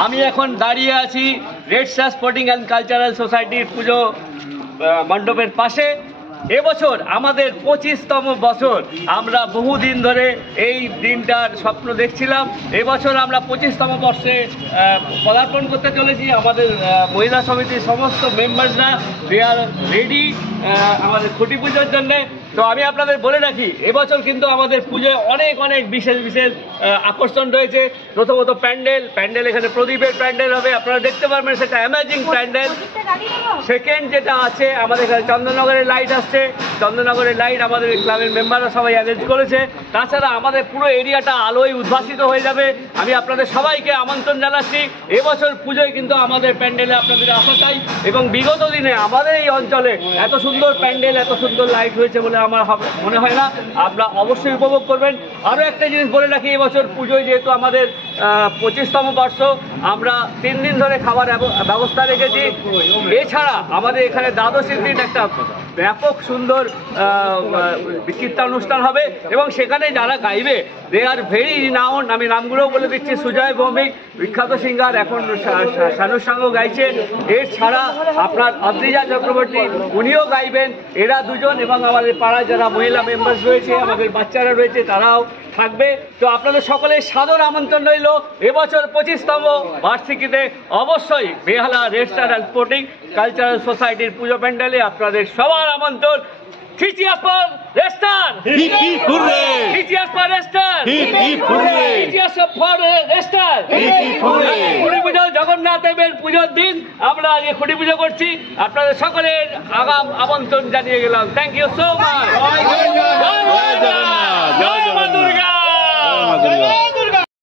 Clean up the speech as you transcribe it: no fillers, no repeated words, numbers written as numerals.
আমি এখন দাঁড়িয়ে আছি red star sporting and cultural সোসাইটির পুজো মণ্ডপের পাশে। এবছর আমাদের 25তম বছর। আমরা বহুদিন ধরে এই দিনটার স্বপ্ন দেখছিলাম। এবছর আমরা 25তম বর্ষে পদার্পণ করতে চলেছি। আমাদের মহিলা সমিতির সমস্ত মেম্বারসরা দে আর রেডি আমাদের খুঁটি পুজোর জন্যে। তো আমি আপনাদের বলে রাখি, এবছর কিন্তু আমাদের পুজোয় অনেক অনেক বিশেষ বিশেষ আকর্ষণ রয়েছে। প্রথমত প্যান্ডেল এখানে প্রদীপের প্যান্ডেল হবে, আপনারা দেখতে পারবেন, সেটা অ্যামেজিং প্যান্ডেল। সেকেন্ড যেটা আছে, আমাদের এখানে চন্দননগরের লাইট আসছে। চন্দননগরের লাইট আমাদের ক্লাবের মেম্বাররা সবাই অ্যারেঞ্জ করেছে। তাছাড়া আমাদের পুরো এরিয়াটা আলোয় উদ্ভাসিত হয়ে যাবে। আমি আপনাদের সবাইকে আমন্ত্রণ জানাচ্ছি। এবছর পুজোয় কিন্তু আমাদের প্যান্ডেলে আপনাদের আসা চাই। এবং বিগত দিনে আমাদের এই অঞ্চলে এত সুন্দর প্যান্ডেল, এত সুন্দর লাইট হয়েছে বলে আমার মনে হয় না। আপনারা অবশ্যই উপভোগ করবেন। আরও একটা জিনিস বলে রাখি, এবছর পুজোয় যেহেতু আমাদের 25তম বর্ষ, আমরা 3 দিন ধরে খাবার ব্যবস্থা রেখেছি। এছাড়া আমাদের এখানে দ্বাদশীর দিন একটা ব্যাপক সুন্দর কীর্তন অনুষ্ঠান হবে এবং সেখানে যারা গাইবে দে আর ভেরি রিনাউন্ড। আমি নামগুলোও বলে দিচ্ছি, সুজয় ভৌমিক বিখ্যাত সিঙ্গার, এখন শানুর সঙ্গেও গাইছে। এছাড়া আপনার অদ্রিজা চক্রবর্তী, উনিও গাইবেন। এরা দুজন এবং আমাদের পাড়ায় যারা মহিলা মেম্বার্স রয়েছে, আমাদের বাচ্চারা রয়েছে, তারাও থাকবে। তো আপনাদের সকলের সাদর আমন্ত্রণ রইল এবছর 25তম বার্ষিকীতে অবশ্যই Behala red star and sporting cultural সোসাইটির পুজো প্যান্ডেলে আপনাদের সবার আমন্ত্রণ। Cheers for Red Star! Hip hip hooray! Cheers for Red Star! Hip hip hooray! Cheers for Red Star! Hip hip hooray! খুঁটি পুজো, জগন্নাথ দেবের পুজোর দিন আমরা আজ খুঁটি পুজো করছি। আপনাদের সকলের আগাম আমন্ত্রণ জানিয়ে গেলাম। Thank you so much. জয় জগন্নাথ! জয় মা দুর্গা! জয় মা দুর্গা!